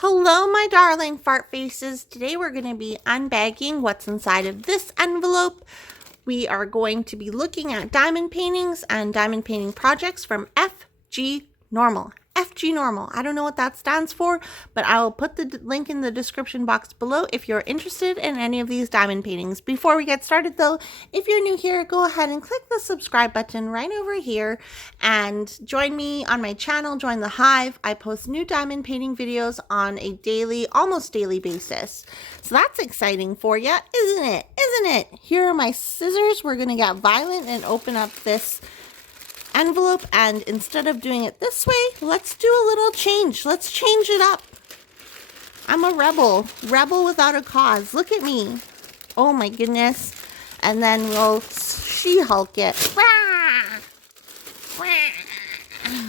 Hello, my darling fart faces. Today we're going to be unbagging what's inside of this envelope. We are going to be looking at diamond paintings and diamond painting projects from FGNormal. FGNormal. I don't know what that stands for, but I will put the link in the description box below if you're interested in any of these diamond paintings. Before we get started though, if you're new here, go ahead and click the subscribe button right over here and join me on my channel, join the hive. I post new diamond painting videos on a daily, almost daily basis. So that's exciting for you, isn't it? Isn't it? Here are my scissors. We're going to get violent and open up this envelope, and instead of doing it this way, let's do a little change. Let's change it up. I'm a rebel without a cause. Look at me. Oh my goodness. And then we'll She-Hulk it.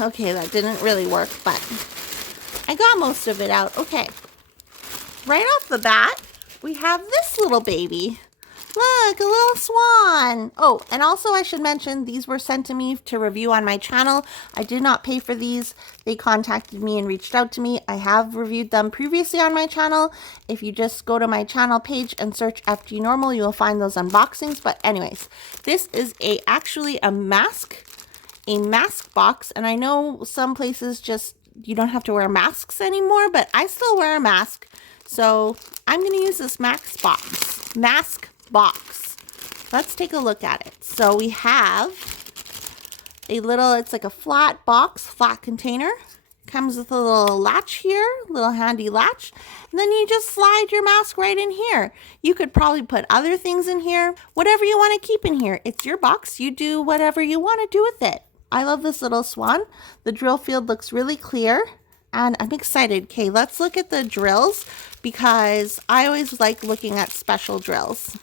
Okay, that didn't really work, but I got most of it out. Okay. Right off the bat, we have this little baby. Look, a little swan. Oh, and also I should mention these were sent to me to review on my channel. I did not pay for these. They contacted me and reached out to me. I have reviewed them previously on my channel. If you just go to my channel page and search FGNormal, you will find those unboxings. But anyways, this is actually a mask box. And I know some places just, you don't have to wear masks anymore, but I still wear a mask. So I'm going to use this mask box. Let's take a look at it. So we have a little, it's like a flat box, flat container. Comes with a little latch here, little handy latch. And then you just slide your mask right in here. You could probably put other things in here, whatever you want to keep in here. It's your box. You do whatever you want to do with it. I love this little swan. The drill field looks really clear. And I'm excited. Okay, let's look at the drills because I always like looking at special drills.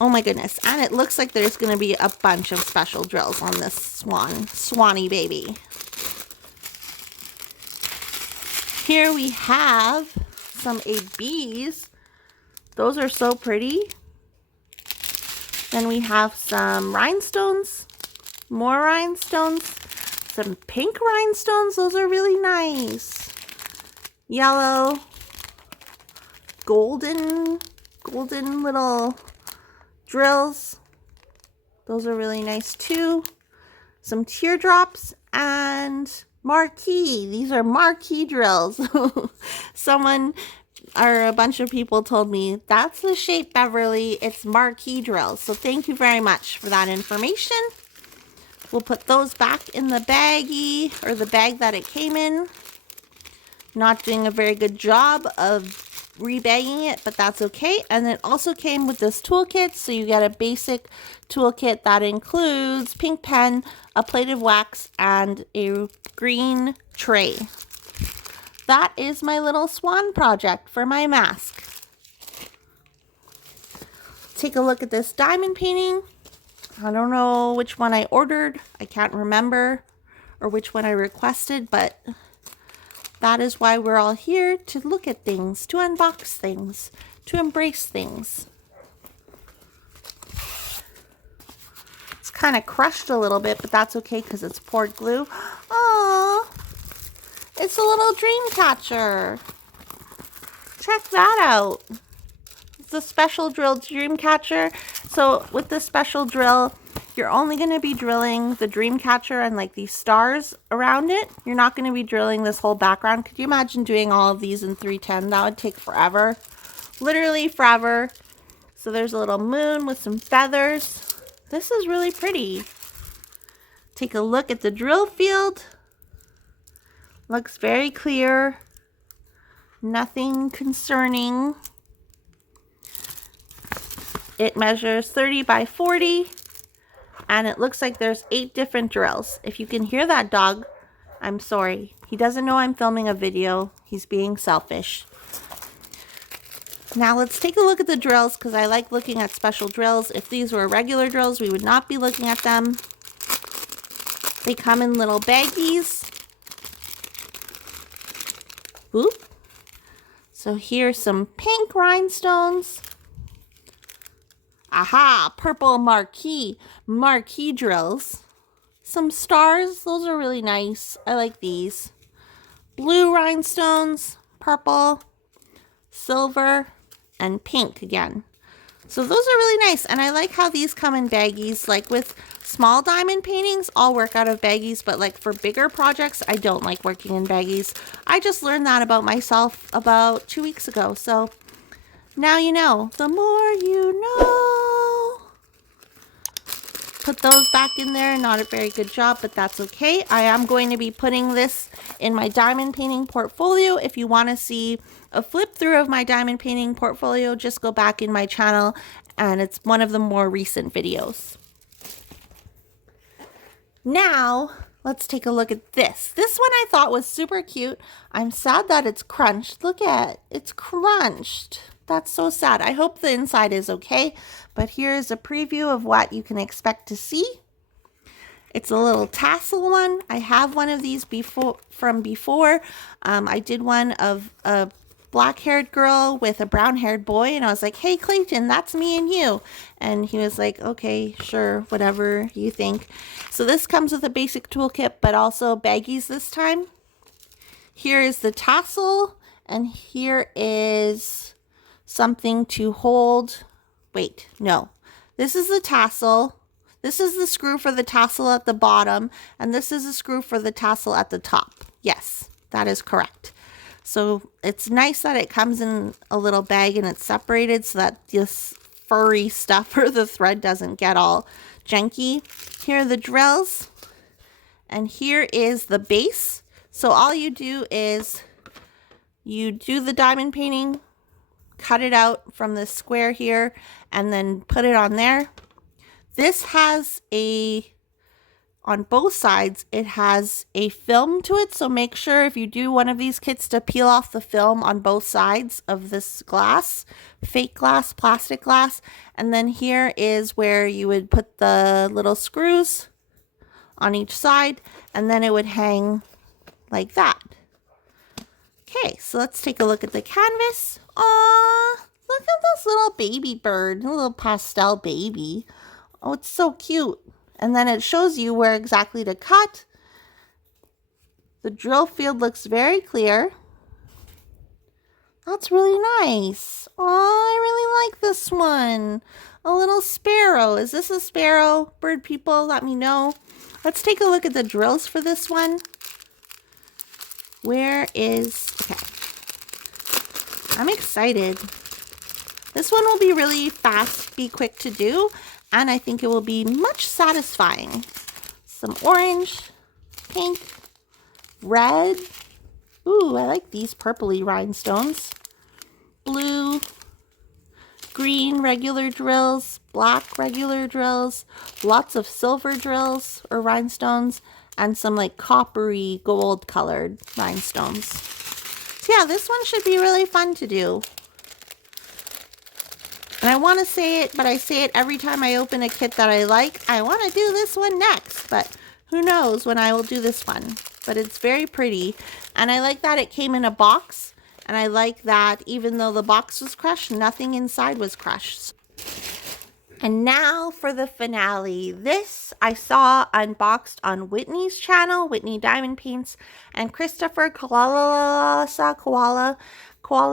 Oh my goodness. And it looks like there's going to be a bunch of special drills on this Swanny baby. Here we have some ABs. Those are so pretty. Then we have some rhinestones, more rhinestones, some pink rhinestones. Those are really nice. Yellow, golden little drills. Those are really nice too. Some teardrops and marquee. These are marquee drills. Someone or a bunch of people told me, that's the shape, Beverly. It's marquee drills. So thank you very much for that information. We'll put those back in the baggie, or the bag that it came in. Not doing a very good job of rebagging it, but that's okay. And it also came with this toolkit, so you get a basic toolkit that includes pink pen, a plate of wax, and a green tray. That is my little swan project for my mask. Take a look at this diamond painting. I don't know which one I ordered. I can't remember, or which one I requested, but that is why we're all here, to look at things, to unbox things, to embrace things. It's kind of crushed a little bit, but that's okay because it's poured glue. Oh, it's a little dream catcher. Check that out. It's a special drill dream catcher. So with this special drill, you're only going to be drilling the dream catcher and like these stars around it. You're not going to be drilling this whole background. Could you imagine doing all of these in 310? That would take forever. Literally forever. So there's a little moon with some feathers. This is really pretty. Take a look at the drill field. Looks very clear. Nothing concerning. It measures 30 by 40. And it looks like there's 8 different drills. If you can hear that dog, I'm sorry. He doesn't know I'm filming a video. He's being selfish. Now let's take a look at the drills because I like looking at special drills. If these were regular drills, we would not be looking at them. They come in little baggies. Oop. So here's some pink rhinestones. Aha, purple marquee drills. Some stars, those are really nice. I like these. blue rhinestones, purple, silver, and pink again. So those are really nice, and I like how these come in baggies. Like with small diamond paintings, I'll work out of baggies, but like for bigger projects, I don't like working in baggies. I just learned that about myself about 2 weeks ago, so now you know. The more you know. Put those back in there. Not a very good job, but that's okay. I am going to be putting this in my diamond painting portfolio. If you want to see a flip through of my diamond painting portfolio, just go back in my channel, and it's one of the more recent videos. Now, let's take a look at this. This one I thought was super cute. I'm sad that it's crunched. Look at it. It's crunched. That's so sad. I hope the inside is okay, but here's a preview of what you can expect to see. It's a little tassel one. I have one of these from before. I did one of a black-haired girl with a brown-haired boy, and I was like, hey, Clayton, that's me and you. And he was like, okay, sure, whatever you think. So this comes with a basic toolkit, but also baggies this time. Here is the tassel, and here is something to hold. Wait, no. This is the tassel. This is the screw for the tassel at the bottom, and this is a screw for the tassel at the top. Yes, that is correct. So it's nice that it comes in a little bag and it's separated so that this furry stuff or the thread doesn't get all janky. Here are the drills, and here is the base. So all you do is you do the diamond painting, cut it out from this square here, and then put it on there. This has on both sides, it has a film to it, so make sure if you do one of these kits to peel off the film on both sides of this glass, fake glass, plastic glass, and then here is where you would put the little screws on each side, and then it would hang like that. Okay, so let's take a look at the canvas. Aww, look at this little baby bird, a little pastel baby. Oh, it's so cute. And then it shows you where exactly to cut. The drill field looks very clear. That's really nice. Oh, I really like this one. A little sparrow. Is this a sparrow? Bird people, let me know. Let's take a look at the drills for this one. Where is... Okay. I'm excited. This one will be really fast, be quick to do. And I think it will be much satisfying. Some orange, pink, red. Ooh, I like these purpley rhinestones. Blue, green regular drills, black regular drills, lots of silver drills or rhinestones, and some like coppery gold colored rhinestones. So yeah, this one should be really fun to do. And I want to say it, but I say it every time I open a kit that I like. I want to do this one next, but who knows when I will do this one. But it's very pretty. And I like that it came in a box. And I like that even though the box was crushed, nothing inside was crushed. And now for the finale. This I saw unboxed on Whitney's channel, Whitney Diamond Paints, and Christopher Koala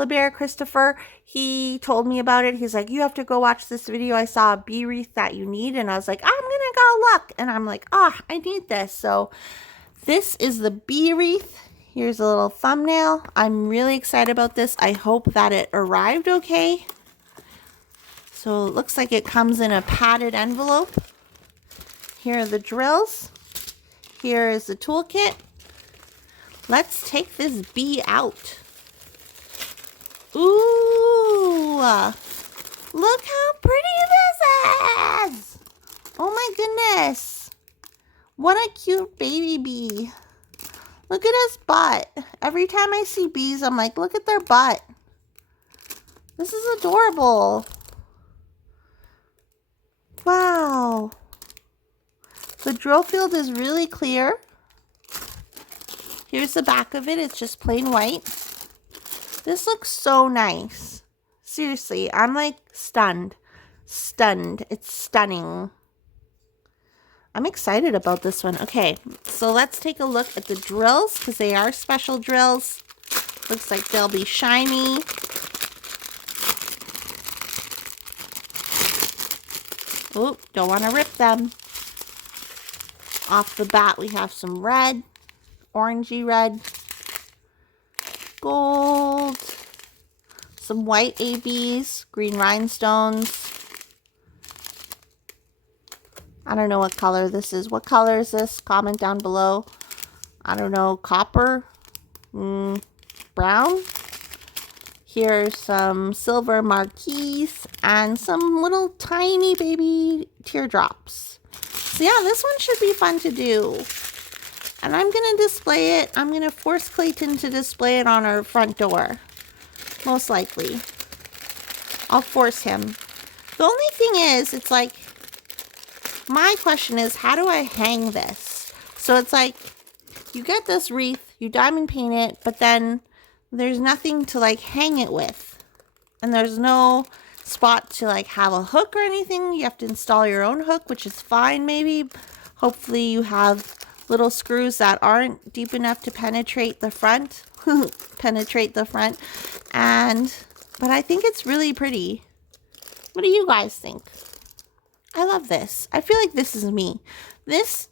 Bear Christopher, he told me about it. He's like, you have to go watch this video. I saw a bee wreath that you need. And I was like, I'm gonna go look. And I'm like, I need this. So this is the bee wreath. Here's a little thumbnail. I'm really excited about this. I hope that it arrived okay. So it looks like it comes in a padded envelope. Here are the drills. Here is the toolkit. Let's take this bee out. Ooh, look how pretty this is. Oh my goodness. What a cute baby bee. Look at his butt. Every time I see bees, I'm like, look at their butt. This is adorable. Wow. The drill field is really clear. Here's the back of it. It's just plain white. This looks so nice. Seriously, I'm like stunned. Stunned. It's stunning. I'm excited about this one. Okay, so let's take a look at the drills because they are special drills. Looks like they'll be shiny. Oh, don't want to rip them. Off the bat, we have some red, orangey red, gold, some white ABs, green rhinestones. I don't know what color this is. What color is this? Comment down below. I don't know. Copper? Brown? Here's some silver marquise and some little tiny baby teardrops. So yeah, this one should be fun to do. And I'm going to display it. I'm going to force Clayton to display it on our front door. Most likely. I'll force him. The only thing is, it's like, my question is, how do I hang this? So it's like, you get this wreath, you diamond paint it, but then there's nothing to like hang it with. And there's no spot to like have a hook or anything. You have to install your own hook, which is fine maybe. Hopefully you have little screws that aren't deep enough to penetrate the front. Penetrate the front. But I think it's really pretty. What do you guys think? I love this. I feel like this is me. This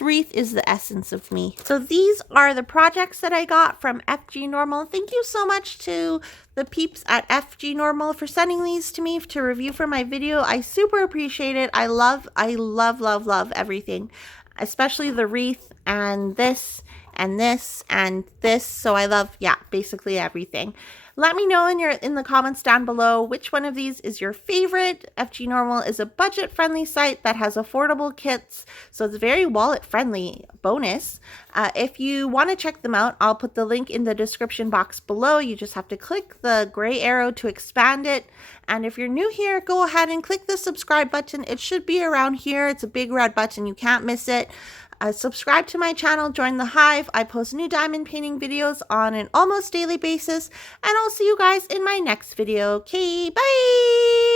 wreath is the essence of me. So these are the projects that I got from FGNormal. Thank you so much to the peeps at FGNormal for sending these to me to review for my video. I super appreciate it. I love everything, especially the wreath and this and this and this. So I love, yeah, basically everything. Let me know in the comments down below which one of these is your favorite. FGNormal is a budget-friendly site that has affordable kits, so it's very wallet-friendly bonus. If you want to check them out, I'll put the link in the description box below. You just have to click the gray arrow to expand it. And if you're new here, go ahead and click the subscribe button. It should be around here. It's a big red button. You can't miss it. Subscribe to my channel, join the hive. I post new diamond painting videos on an almost daily basis, and I'll see you guys in my next video. Okay, bye!